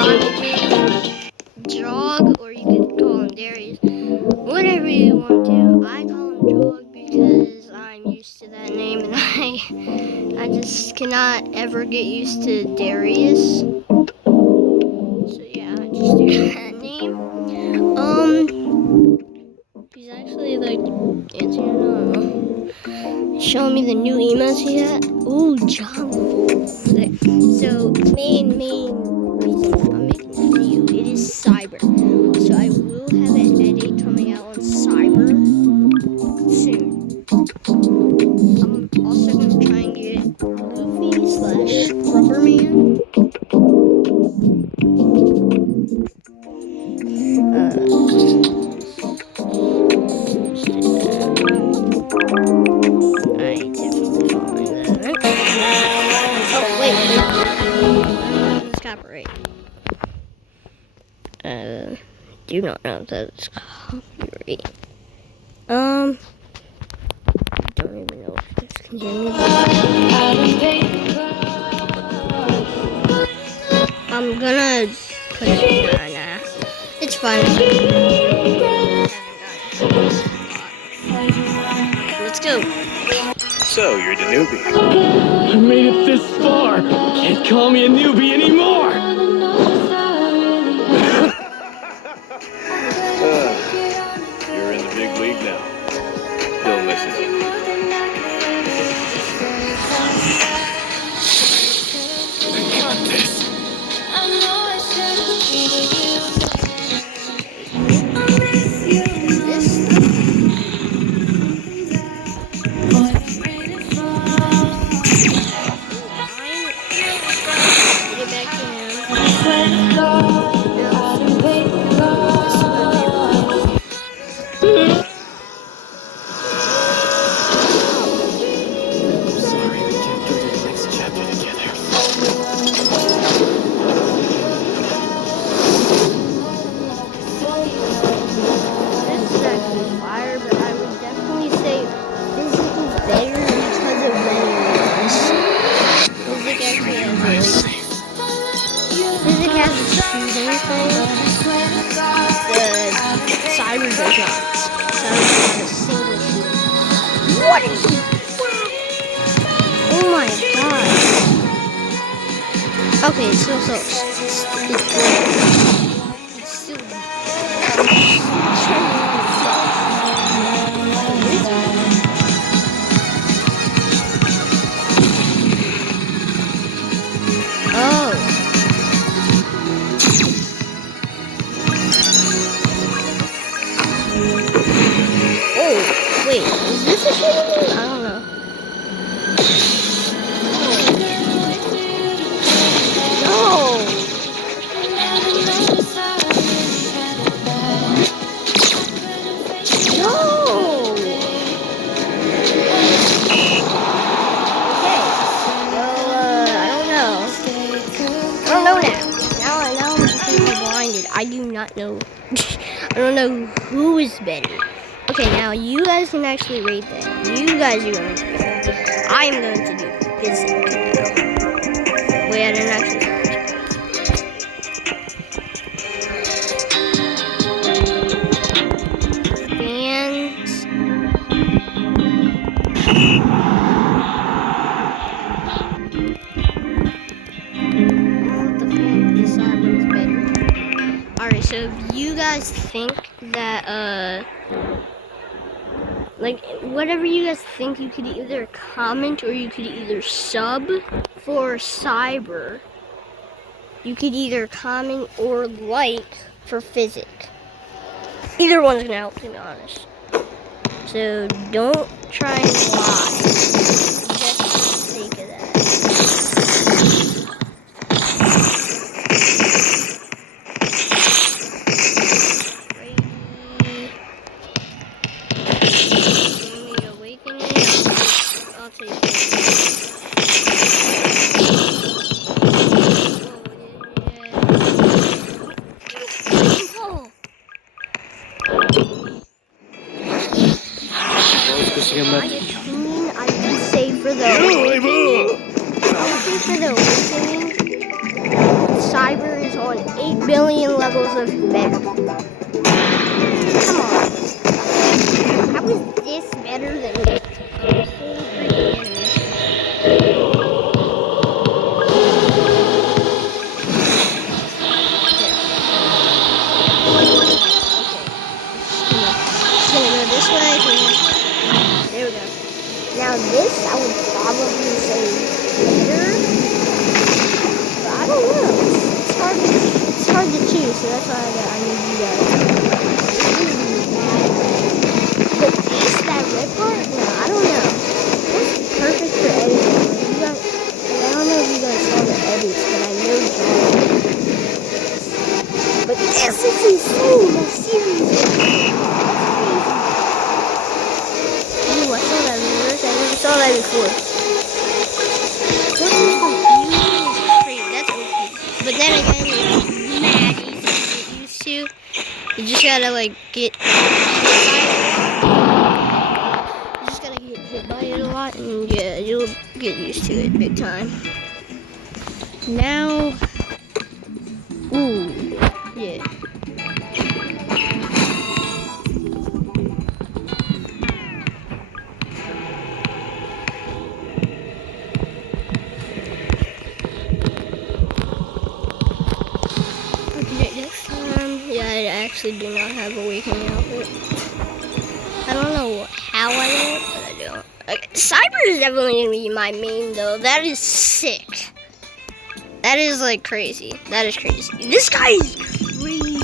John with me. Jog, or you could call him Darius. Whatever you want to. I call him Jog because I'm used to that name, and I just cannot ever get used to Darius. So yeah, I just do that name. He's actually like dancing. Showing me the new emotes he got. Ooh, John. So main reason I'm making this video, it is Cyber. So I will have an edit coming out on Cyber soon. I'm also gonna try and get Luffy / Rubberman. I definitely fall into that. Oh wait. It's copyright. Do not know if that's copyright. Don't even know if this can hear me. I'm gonna put it. Nah. It's fine. Let's go. So, you're the newbie. I made it this far. Can't call me a newbie anymore. You're in the big league now. Don't listen to me. I got this. Cyber does not. Cyber has a single shoe. What is he? Oh my god. Okay, it's still close. It's still Oh. Wait, is this a shooting game? I don't know. No! No! Okay. Well, I don't know. I don't know now. Now I'm completely blinded. I do not know. I don't know who is better. Okay, now you guys can actually rate that. You guys are going to do it. I am going to do physics. Wait, I didn't actually sound fans. The fans decide what is better. Alright, so if you guys think that, like, whatever you guys think, you could either comment or you could either sub for Cyber. You could either comment or like for Physic. Either one's gonna help, to be honest. So don't try and lie. Just for the sake of that. I did say for the awakening, Cyber is on billion levels of better. Come on. How is this better than the whole freaking animation? Just gonna go this way. There we go. Now this I would probably say better, but I don't know. It's hard to choose, so that's why I need you guys. But this, that red part, no, I don't know. That's perfect for editing. You guys, I don't know if you guys saw the edits, but I know John. But this is insane. That series is crazy. Ooh, I saw that reverse. I never saw that before. What is the music frame? That's okay. But then again, it's mad easy to get used to. You just gotta like get hit by it a lot, and yeah, you'll get used to it big time. Now, ooh, yeah. Yeah, I actually do not have a Awakening outfit. I don't know how I don't, but I don't. Okay, Cyber is definitely gonna be my main though. That is sick. That is like crazy. That is crazy. This guy is crazy.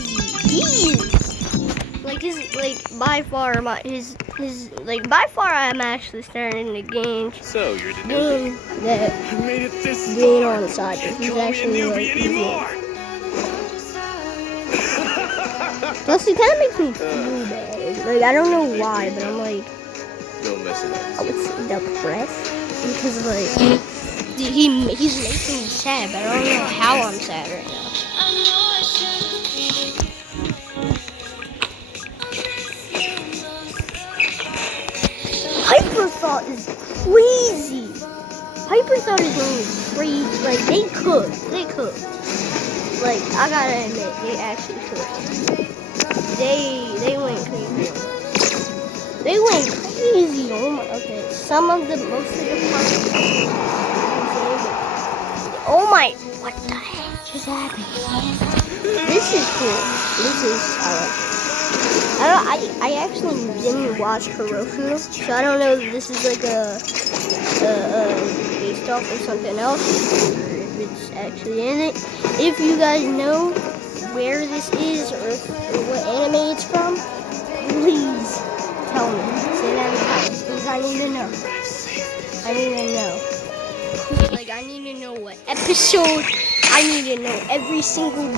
He is like by far by far I'm actually starting to gain So you're the newbie. that I made it this gain far. on Cyber. Can't He's call me a actually newbie like anymore. plus he kind of makes me feel bad. Like I don't know why, but I'm like Don't mess it I up. would say depressed because like he's making me sad, but I don't know how I'm sad right now. Hyperthought is crazy. Hyperthought is going crazy. Like they could. Like I gotta admit, they actually could. They went crazy. They went crazy. Oh my. Okay, most of the parts. Oh my. What the heck is happening? This is cool. This is. I actually didn't watch Heroku, so I don't know if this is like a based off of something else, or if it's actually in it. If you guys know where this is or what anime it's from, please tell me. Say that in the comments, because I need to know. I need to know. Like, I need to know what episode. I need to know every single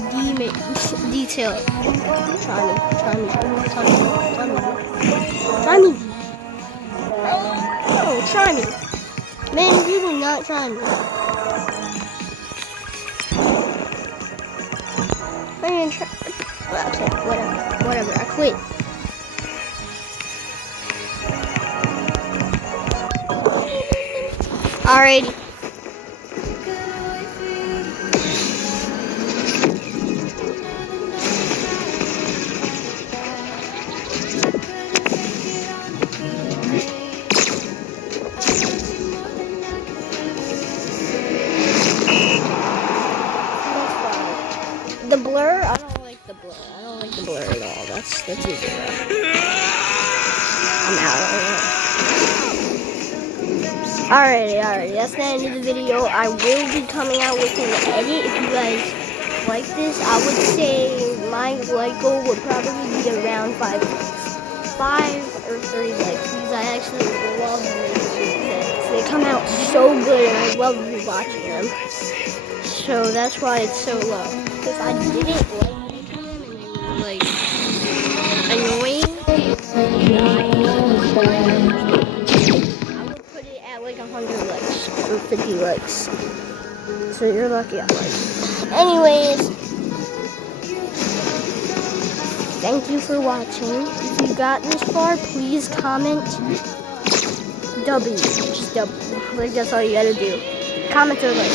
detail. Try me. Oh, try me. Man, you do not try me. I'm gonna try. Okay, whatever. I quit. Alrighty. The blur, I don't like the blur. I don't like the blur at all. That's easy. I'm out. Alrighty. That's the end of the video. I will be coming out with an edit. If you guys like this, I would say my like goal would probably be around 5 likes. 5 or 3 likes. Because I actually love making edits. They come out so good and I love rewatching them. So that's why it's so low. If I didn't like them and they were like annoying, I would put it at like 100 likes or 50 likes. So you're lucky I like. Anyways, thank you for watching. If you got this far, please comment W. Just W. Like that's all you gotta do. Comment or like.